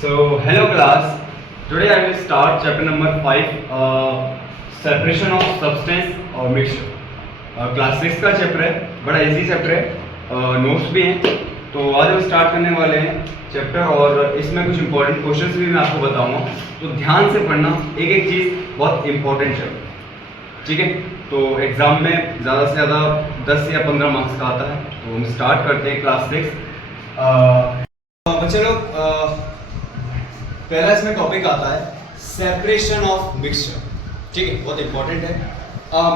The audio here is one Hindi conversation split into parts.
So, hello class. Today I will start chapter number 5, separation of substance और mixture. क्लास 6 का चैप्टर है, बड़ा इजी चैप्टर है, नोट्स भी हैं. तो आज हम स्टार्ट करने वाले हैं चैप्टर और इसमें कुछ इंपॉर्टेंट क्वेश्चंस भी मैं आपको बताऊंगा. तो ध्यान से पढ़ना, एक एक चीज़ बहुत इंपॉर्टेंट है, ठीक है. तो एग्जाम में ज़्यादा से ज़्यादा 10 या 15 मार्क्स का आता है. तो हम स्टार्ट करते हैं क्लास 6. बच्चे लोग, पहला इसमें टॉपिक आता है सेपरेशन ऑफ मिक्सचर, ठीक है, बहुत इंपॉर्टेंट है.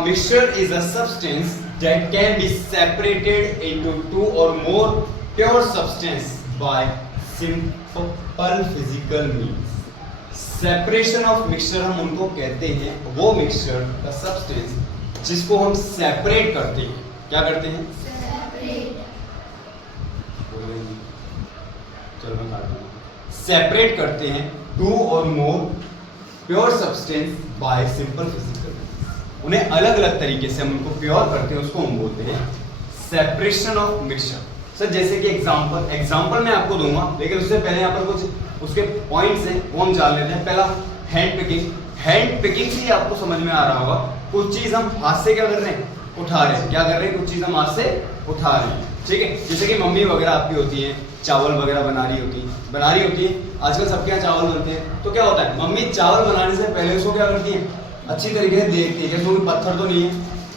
Mixture is a substance that can be separated into two or more pure substance by simple physical means. Separation of mixture हम उनको कहते हैं, वो मिक्सचर का सब्सटेंस जिसको हम सेपरेट करते हैं. क्या करते हैं? चलो मैं काट दूंगा. सेपरेट करते हैं to or more pure substance by simple physical. उन्हें अलग अलग तरीके से हम उनको प्योर करते हैं, उसको हम बोलते हैं सेपरेशन ऑफ मिक्सचर. सर जैसे कि एग्जांपल मैं आपको दूंगा, लेकिन उससे पहले यहाँ पर कुछ उसके पॉइंट्स हैं वो हम जान लेते हैं. पहला हैंड पिकिंग से आपको समझ में आ रहा होगा. कुछ चीज हम हाथ से क्या कर रहे हैं? उठा रहे हैं. क्या कर रहे हैं? कुछ चीज हम हाथ से उठा रहे हैं, ठीक है. जैसे कि मम्मी वगैरह आपकी होती है, चावल वगैरह बना रही होती है. आजकल सबके यहाँ चावल बनते हैं. तो क्या होता है, मम्मी चावल बनाने से पहले उसको क्या करती है? अच्छी तरीके से देखती है कि कोई पत्थर तो नहीं है,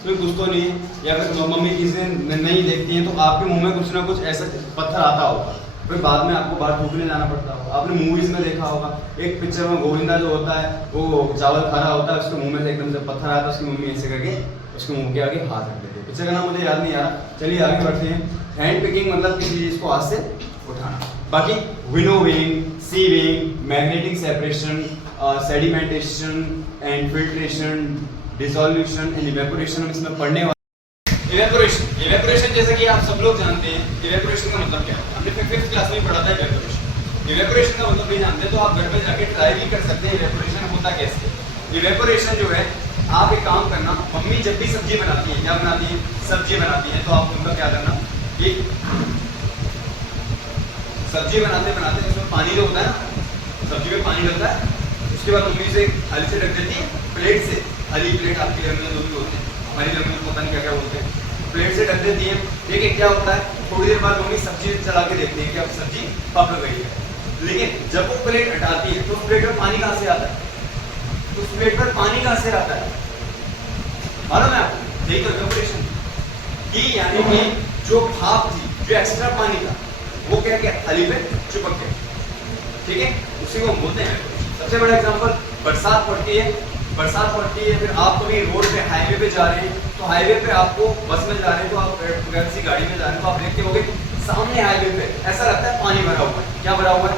कोई कुछ तो नहीं है. या फिर मम्मी किसी नहीं देखती है तो आपके मुंह में कुछ ना कुछ ऐसा पत्थर आता होगा, फिर बाद में आपको बाहर थूकने जाना पड़ता होगा. आपने मूवीज में देखा होगा, एक पिक्चर में गोविंदा जो होता है वो चावल खा रहा होता है, उसके मुंह में से एकदम से पत्थर आता है, उसकी मम्मी ऐसे करके उसके मुंह के आगे हाथ रख देते हैं. पिक्चर का नाम मुझे याद नहीं आ रहा. चलिए आगे बढ़ते हैं. हैंड पिकिंग मतलब किसी चीज को हाथ से उठाना. बाकी winnowing, sieving, magnetic separation, sedimentation and filtration, dissolution and evaporation हम इसमें पढ़ने वाले. इवेपोरेशन जैसे कि आप सब लोग जानते हैं, इवेपोरेशन का मतलब क्या है. हमने 5th क्लास में पढ़ा था इवेपोरेशन का मतलब नहीं जानते तो आप घर पे जाके ट्राई भी कर सकते हैं इवेपोरेशन होता कैसे. इवेपोरेशन जो है, आप एक काम करना, मम्मी जब भी सब्जी बनाती है, क्या बनाती है? सब्जी बनाती है. तो आप उनका क्या करना कि सब्जी बनाते उसमें पानी जो होता है ना, सब्जी में पानी डलता है. उसके बाद मम्मी से थाली से ढक देती है, प्लेट से. हरी प्लेट आपकी घर में जो भी होते हैं, हमारी घर में पता नहीं क्या क्या बोलते हैं, प्लेट से ढक देती है. ठीक है, क्या होता है, थोड़ी देर बाद मम्मी सब्जी चला के देखती है कि अब सब्जी पक गई है. लेकिन जब वो प्लेट हटाती है तो उस प्लेट में पानी कहाँ से आता है? उस प्लेट पर पानी कहाँ से आता है? मालूम है आपको? यही तो इवेपोरेशन की, यानी कि जो भाप थी, जो एक्स्ट्रा पानी था, वो क्या क्या थाली पे चिपक गया. ठीक है, उसी को हम बोलते हैं. सबसे बड़ा एग्जांपल, बरसात पड़ती है, फिर आप कभी रोड पे हाईवे पे जा रहे हैं, तो हाईवे पे आपको बस में जा रहे हैं, तो आप किसी गाड़ी में जा रहे हैं, तो आप देखते होंगे सामने हाईवे पे ऐसा लगता है पानी भरा हुआ है. क्या भरा हुआ है?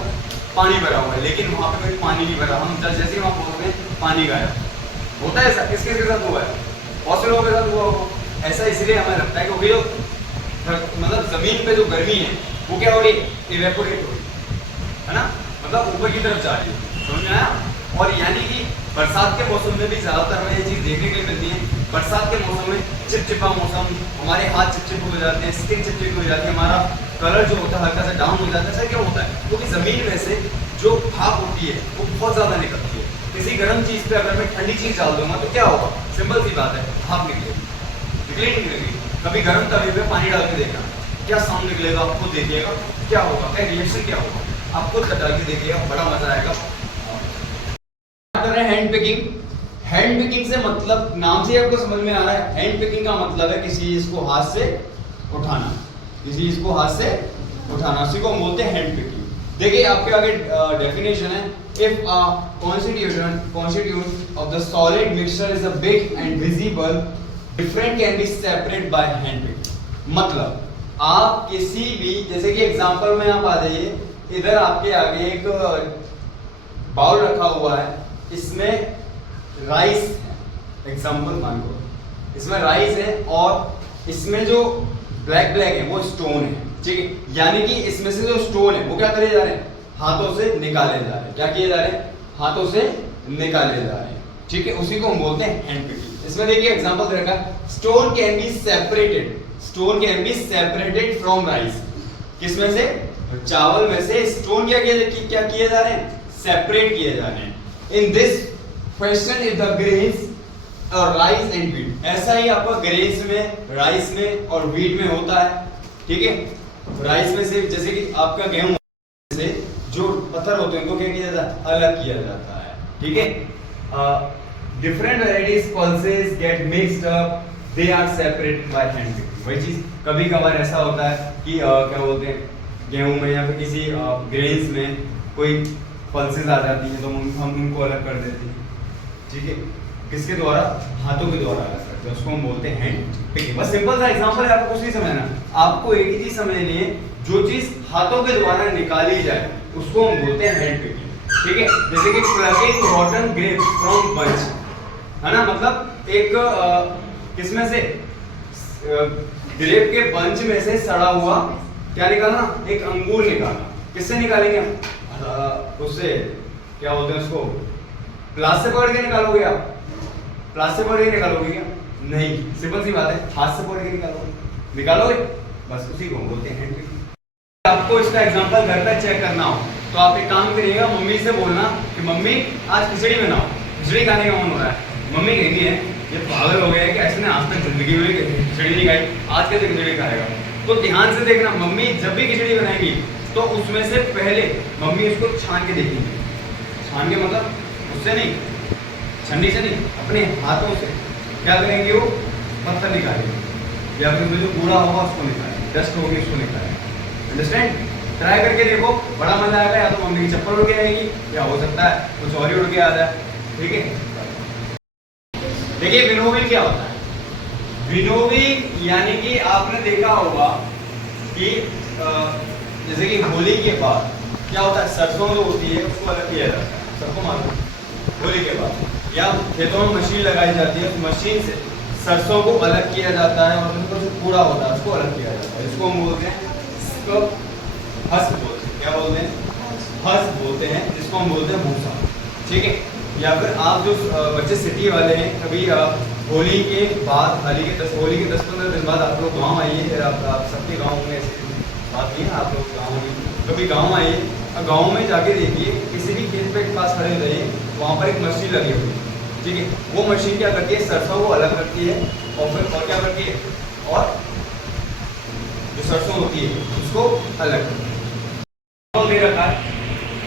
पानी भरा हुआ है. लेकिन वहाँ पे कोई पानी नहीं भरा. हम जैसे ही वहाँ पहुँचते हैं पानी गायब होता है. ऐसा किसके साथ हुआ है? बहुत से लोगों के साथ हुआ होगा. ऐसा इसलिए हमें लगता है क्योंकि जो मतलब जमीन पे जो गर्मी है वो क्या हो रही है? इवेपोरेट हो रही है ना, मतलब ऊपर की तरफ जा रही है. समझ में आया? और यानी कि बरसात के मौसम में भी ज्यादातर हमें ये चीज देखने के लिए मिलती है. बरसात के मौसम में चिपचिपा मौसम, हमारे हाथ चिपचिप हो जाते हैं, स्किन चिपचिप हो जाती है, हमारा कलर जो होता है हल्का सा डाउन हो जाता है. सर क्या होता है? क्योंकि जमीन में से जो भाप होती है वो बहुत ज्यादा निकलती है. किसी गर्म चीज पे अगर मैं ठंडी चीज डाल दूंगा तो क्या होगा? सिंपल सी बात है, भाप निकलेगी. कभी गर्म तवे पे पानी डाल के देखना, क्या साउंड निकलेगा आपको देखिएगा. क्या होगा, क्या रिएक्शन क्या होगा, आपको डाल के देखिएगा, बड़ा मजा आएगा. कर रहे हैं हैंड पिकिंग से मतलब नाम से आपको समझ में आ रहा है. हैंड पिकिंग का मतलब है किसी चीज को हाथ से उठाना, उसी को हम बोलते हैं हैंड पिकिंग. देखिए आपके आगे डेफिनेशन है. If a constituent of the solid mixture is a big and visible, different can be separated by hand picking. मतलब आप किसी भी, जैसे कि एग्जांपल में आप आ जाइए, इधर आपके आगे एक बाउल रखा हुआ है, इसमें राइस है. एग्जांपल मान लो इसमें राइस है और इसमें जो ब्लैक है वो स्टोन है. ठीक है, यानी कि इसमें से जो स्टोन है वो क्या करे जा रहे हैं? हाथों से निकाले जा रहे हैं. क्या किए जा रहे हैं? हाथों से निकाले जा रहे हैं. ठीक है, उसी को हम बोलते हैं हैंड पिकिंग. इसमें देखिए एग्जांपल रखा, stone can be separated from rice. किसमें से? और चावल में से स्टोन क्या किए जा रहे हैं, सेपरेट किए जा रहे हैं। In this question is the grains और राइस एंड व्हीट, ऐसा ही आपका ग्रेन्स में, राइस में और व्हीट में होता है, ठीक है। राइस में से जैसे कि आपका गेहूं से जो पत्थर होते हैं उनको क्या किया जाता है, अलग किया जाता है, ठीक है। Different varieties pulses get mixed up, they are separated by hand picking. वही चीज कभी कभार ऐसा होता है कि क्या बोलते हैं गेहूं में या फिर किसी ग्रेन्स में कोई पल्सेस आ जाती हैं तो हम उनको अलग कर देते हैं, ठीक है। किसके द्वारा, हाथों के द्वारा अलग करते हैं, उसको हम बोलते हैं हैंड पिकिंग। बस सिंपल सा एग्जांपल है, आपको कुछ नहीं समझना, आपको एक ही चीज समझनी है, जो चीज हाथों के द्वारा निकाली जाए उसको हम बोलते हैं हैंड पिकिंग, ठीक है। जैसे कि प्लकिंग रॉटन ग्रेप्स फ्रॉम बंच, है ना, मतलब एक किसमें से, ग्रेप के बंच में से सड़ा हुआ क्या निकालना, एक अंगूर निकालना। किससे निकालेंगे हम, उससे क्या बोलते हैं उसको, प्लास से पकड़ के निकालोगे आप, प्लास से पकड़ के निकालोगे क्या, नहीं, सिंपल सी बात है, हाथ से पकड़ के निकालोगे, बस उसी को बोलते हैं हैंड पिकिंग। आपको इसका एग्जांपल घर पे चेक करना हो तो आप एक काम करिएगा, मम्मी से बोलना कि मम्मी आज खिचड़ी बनाओ, खिचड़ी खाने का मन हो रहा है। मम्मी कहती है ये पागल हो गया है कि ऐसे ने आज तक जिंदगी में खिचड़ी नहीं खाई, आज कैसे खिचड़ी खाएगा। तो ध्यान से देखना, मम्मी जब भी खिचड़ी बनाएगी तो उसमें से पहले मम्मी उसको छान के देखेंगे, छान के मतलब उससे नहीं, छन्नी से नहीं, अपने हाथों से क्या करेंगे, वो पत्थर निकालेंगे या फिर उसमें जो कूड़ा होगा उसको निकालेंगे, डस्ट होगी उसको निकालेंगे। अंडरस्टैंड, ट्राई करके देखो, बड़ा मजा आएगा। या तो मम्मी की चप्पल उड़ के आएगी या हो सकता है कुछ और ही उड़ के आ जाए, ठीक है। देखिए विनोविंग क्या होता है, विनोविंग यानी कि आपने देखा होगा कि जैसे कि होली के बाद क्या होता है, सरसों जो होती है उसको अलग किया जाता है, सबको मालूम, होली के बाद या खेतों में मशीन लगाई जाती है, तो मशीन से सरसों को अलग किया जाता है और उनको जो कूड़ा होता है उसको अलग किया जाता है। इसको हम बोलते हैं, इसको हस्क बोलते हैं, क्या बोलते हैं, हस्क बोलते हैं, जिसको हम बोलते हैं भूसा, ठीक है। या फिर आप जो बच्चे सिटी वाले हैं, कभी होली के बाद, होली के 10-15 दिन बाद आप लोग गाँव आइए, फिर आप सबके गाँव में ऐसी बात नहीं है, आप लोग गाँव में कभी गाँव आइए, गाँव में जाके देखिए, किसी भी खेत पे पास खड़े हो जाइए, वहाँ पर एक मशीन लगी हुई है, ठीक है। वो मशीन क्या करती है, सरसों को अलग करती है और फिर और क्या करती है, और जो सरसों होती है उसको अलग दे रखा है,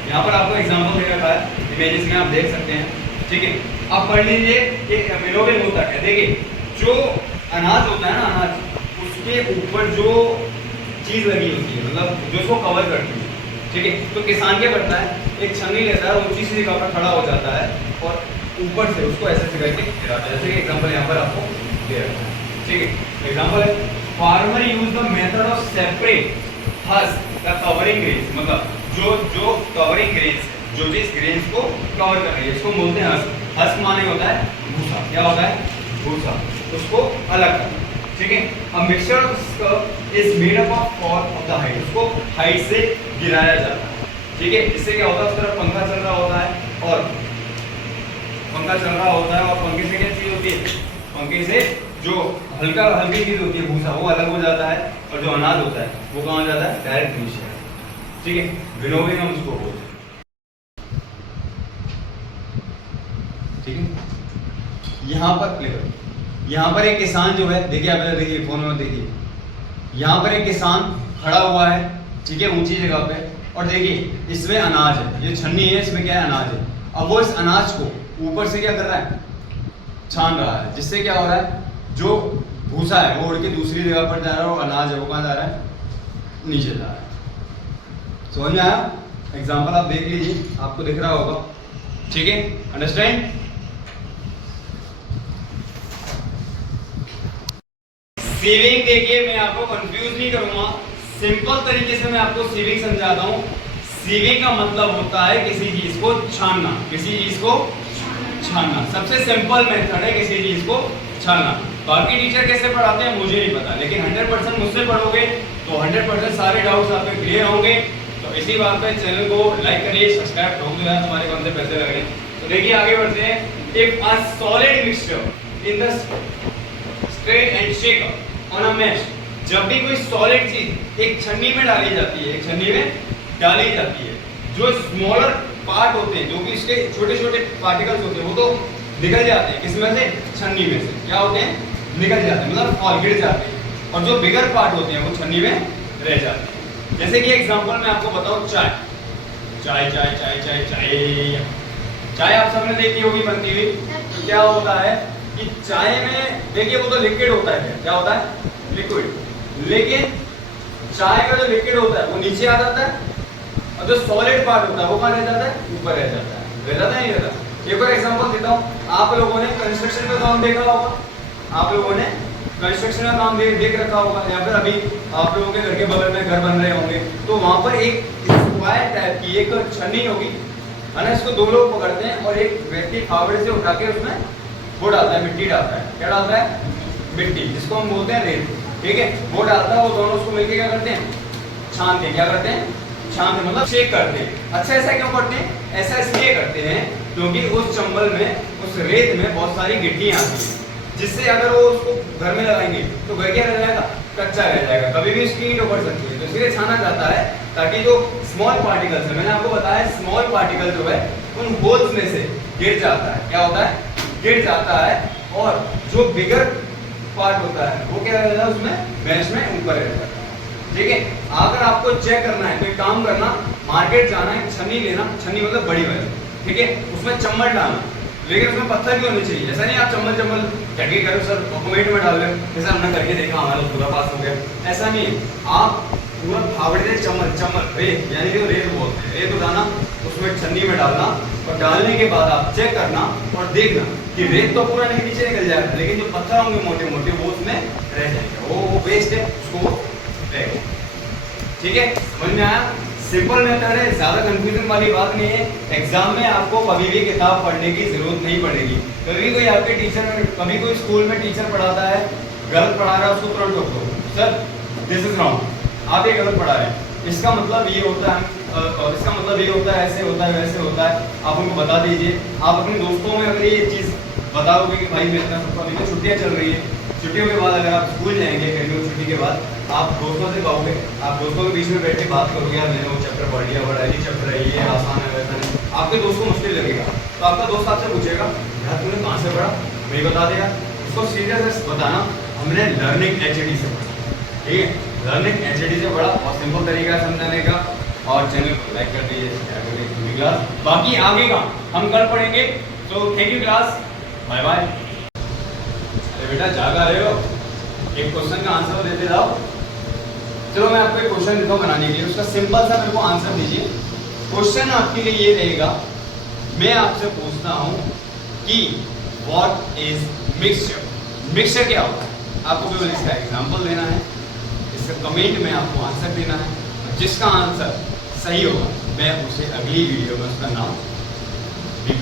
यहाँ पर आपको एग्जांपल दे रखा है, इमेजेस में आप देख सकते हैं, ठीक है। आप पढ़ लीजिए कि विनोविंग होता है। देखिए जो अनाज होता है ना, अनाज उसके ऊपर जो चीज लगी होती है, मतलब जो उसको कवर करती है, ठीक है। तो किसान क्या करता है, एक छन्नी लेता है, ऊंची सी जगह पर खड़ा हो जाता है और ऊपर से उसको ऐसे करके गिराता है, जैसे कि एग्जांपल यहाँ पर आपको दे रखा है, ठीक है। एग्जांपल है, farmer use the method of separate husk the covering grains, मतलब जो कवरिंग ग्रेन्स, जो जिस ग्रेन्स को कवर कर रही है इसको बोलते हैं हस्क। हस्क माने होता है भूसा, क्या होता है, भूसा, उसको अलग करना, ठीक है। A mixture is made up of of the height, उसको हाइट से गिराया जाता है, ठीक है। इससे क्या होता है, उस तरफ पंखा चल रहा होता है और पंखा चल रहा होता है और पंखे से क्या चीज होती है, पंखे से जो हल्की चीज होती है भूसा वो अलग हो जाता है और जो अनाज होता है वो कहाँ जाता है, डायरेक्ट नीचे, ठीक है। विनोविंग हम उसको बोलते हैं, ठीक है। यहाँ पर एक किसान जो है, देखिए आप देखिए फोन में देखिए, यहाँ पर एक किसान खड़ा हुआ है, ठीक है, ऊंची जगह पे, और देखिए इसमें अनाज है, ये छन्नी है, इसमें क्या है, अनाज है। अब वो इस अनाज को ऊपर से क्या कर रहा है, छान रहा है, जिससे क्या हो रहा है, जो भूसा है वो उड़ के दूसरी जगह पर जा रहा है और अनाज है वो कहाँ जा रहा है, नीचे जा रहा है। समझ में आया, एग्जाम्पल आप देख लीजिए, आपको दिख रहा होगा, ठीक है। अंडरस्टैंड, सीविंग देखिए, मैं आपको कंफ्यूज नहीं करूंगा, सिंपल तरीके से मैं आपको सीविंग समझाता हूं। सीविंग का मतलब होता है किसी चीज को छानना, किसी चीज को छानना, सबसे सिंपल मेथड है किसी चीज को छानना। बाकी टीचर कैसे पढ़ाते हैं मुझे नहीं पता, लेकिन 100% मुझसे पढ़ोगे तो 100% सारे डाउट्स आपके क्लियर होंगे। तो इसी बात पे चैनल को लाइक करिए, सब्सक्राइब ठोक दो यार, तुम्हारे कौन से पैसे लग रहे हैं। तो देखिए आगे बढ़ते हैं। If a solid mixture in the straight and shaker on a mesh जब भी कोई सॉलिड चीज एक छन्नी में डाली जाती है, एक छन्नी में डाली जाती है, जो स्मॉलर पार्ट होते हैं, जो कि इसके छोटे छोटे पार्टिकल्स होते हैं, वो तो निकल जाते हैं, किसमें से, छन्नी में से क्या होते हैं, निकल जाते हैं, मतलब फॉल गिर जाते हैं, और जो बिगर पार्ट होते हैं वो छन्नी में रह जाते हैं। जैसे कि एग्जांपल मैं आपको बताऊं, चाय चाय चाय चाय चाय चाय चाय आप सबने देखी होगी बनती हुई। तो क्या होता है कि चाय में देखिए वो तो लिक्विड होता है, क्या होता है, लिक्विड, लेकिन चाय का जो लिक्विड होता है वो नीचे आ जाता है, और जो सॉलिड पार्ट होता है वो कहाँ रह जाता है, ऊपर रह जाता है, रह जाता है नहीं रहता। एक और एग्जांपल देता हूँ, आप लोगों ने कंस्ट्रक्शन का काम देखा होगा, आप लोगों ने कंस्ट्रक्शन का काम देख रखा होगा, या फिर अभी आप लोगों के घर के बगल में घर बन रहे होंगे, तो वहां पर एक स्क्वायर टाइप की एक छन्नी होगी, है ना, इसको दो लोग पकड़ते हैं और एक व्यक्ति फावड़े से उठा के उसमें वो डालता है, मिट्टी डालता है, क्या डालता है, मिट्टी, जिसको हम बोलते हैं रेत, ठीक है, वो डालता है, वो दोनों उसको मिलकर क्या करते हैं, छानते हैं, क्या करते हैं, छानते, मतलब शेक करते हैं। अच्छा, ऐसा क्यों करते हैं, ऐसा इसलिए करते हैं क्योंकि उस चंबल में, उस रेत में बहुत सारी गिट्टियां आती हैं, जिससे अगर वो उसको घर में लगाएंगे तो घर क्या रह जाएगा, कच्चा रह जाएगा, कभी भी उसकी हीट उभर सकती है, तो इसलिए छाना जाता है ताकि जो स्मॉल पार्टिकल्स है, मैंने आपको बताया स्मॉल पार्टिकल जो है उन होल्स में से गिर जाता है, क्या होता है, गिर जाता है, और जो बिगर पार्ट होता है वो क्या रहता है, उसमें बेंच में ऊपर रह जाता है। ठीक है, अगर आपको चेक करना है तो एक काम करना, मार्केट जाना है, छन्नी लेना, छन्नी मतलब बड़ी वाली, ठीक है, उसमें चम्मच डालना, लेकिन उसमें पत्थर भी होने चाहिए। ऐसा नहीं आप चम्मच क्या करो सर डॉक्यूमेंट में डाल रहे, जैसे हमने करके देखा हमारा पूरा पास हो गया, ऐसा नहीं है, आप पूरा फावड़े से चम्मच रेत, यानी कि रेत बोलते हैं, रेत उठाना, उसमें छन्नी में डालना, और डालने के बाद आप चेक करना और देखना कि रेत तो पूरा नहीं नीचे निकल जाएगा, लेकिन जो पत्थर होंगे मोटे मोटे वो उसमें रह जाएंगे, वो वेस्ट है, उसको रहेगा। ठीक है, समझ में आया, सिंपल मेथड है, ज्यादा कंफ्यूजन वाली बात नहीं है। एग्जाम में आपको कभी भी किताब पढ़ने की जरूरत नहीं पड़ेगी। कभी कोई आपके टीचर, कभी कोई स्कूल में टीचर पढ़ाता है, गलत पढ़ा रहा है, उसको तुरंत रोक दो, सर दिस इज रॉन्ग, आप ये गलत पढ़ा रहे हैं, इसका मतलब ये होता है, इसका मतलब ये होता है, ऐसे होता है, वैसे होता है, आप उनको बता दीजिए। आप अपने दोस्तों में अगर ये चीज़ बताओगे कि भाई मैं इतना, अभी तो छुट्टियाँ चल रही है, छुट्टियों के बाद अगर आप स्कूल जाएंगे, गर्मियों छुट्टी के बाद आप दोस्तों से कहोगे, आप दोस्तों के बीच में बैठ के बात करोगे, यार मैंने वो चैप्टर पढ़ लिया, बड़ा ही चैप्टर है, ये आसान है, वैसा नहीं, आपके दोस्त को मुश्किल लगेगा, तो आपका दोस्त आपसे पूछेगा यार तूने कहाँ से पढ़ा, मैं बता देगा, उसको सीरियस बताना, हमने लर्निंग एचडी से पढ़ा, ठीक है, लर्निंग एचडी से पढ़ा, और सिंपल तरीका है समझाने का, और चैनल को लाइक कर दीजिए क्लास, बाकी आगे का हम कल पढ़ेंगे। तो thank you class, bye bye. बेटा जागा रहे हो, एक क्वेश्चन का आंसर देते जाओ। चलो मैं आपको एक क्वेश्चन देता हूँ बनाने के लिए, उसका सिंपल सा मेरे को आंसर दीजिए। क्वेश्चन आपके लिए ये रहेगा, मैं आपसे पूछता हूँ कि व्हाट इज मिक्सचर, मिक्सचर क्या होता है, आपको केवल इसका एग्जांपल देना है, इसका कमेंट में आपको आंसर देना है, जिसका आंसर सही होगा मैं उसे अगली वीडियो में उसका नाम भी